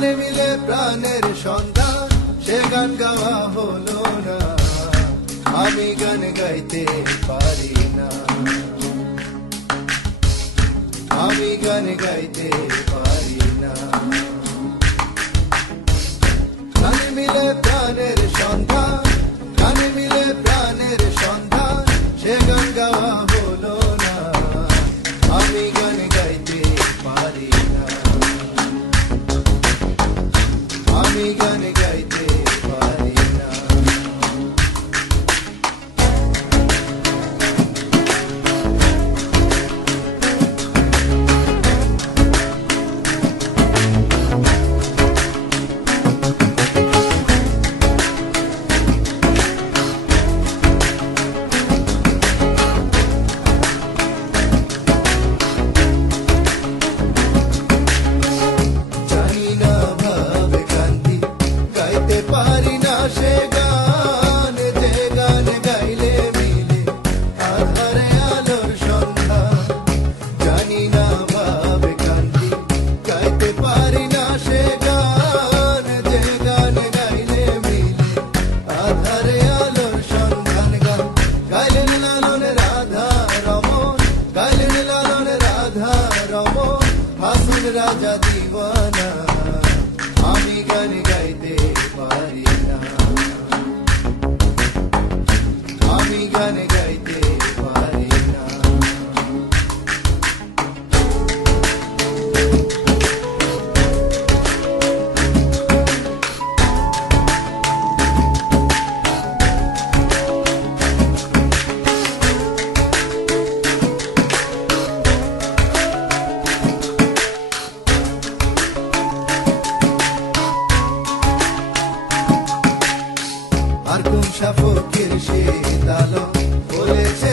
কানে মিলে প্রাণের সন্ধান, সে গান গাওয়া হলো না, আমি গান গাইতে পারি না, আমি গান গাইতে পারি না। কানে মিলে প্রাণের সন্ধান, কানে মিলে প্রাণের সন্ধান, সে গান গাওয়া হলো না, আমি গান গাইতে পারি না, আমি গান গাইতে পারি না। পারি না সে গান, যে গান গাইলে মিলে আধারে আলোর সন্ধান, জানি না ভাবে কান্দি, গাইতে পারি না সে গান, যে গান গাইলে মিলে আধারে আলোর সন্ধান। গান গাইলেন লালন রাধা রমন, গাইলেন লালন রাধা রমন, হাসুন রাজা দিওয়ানা, আমি গান গাইতে পারি না, আমি গান গাইতে পারি না। আর কোন শাফকের সে তালো বলেছে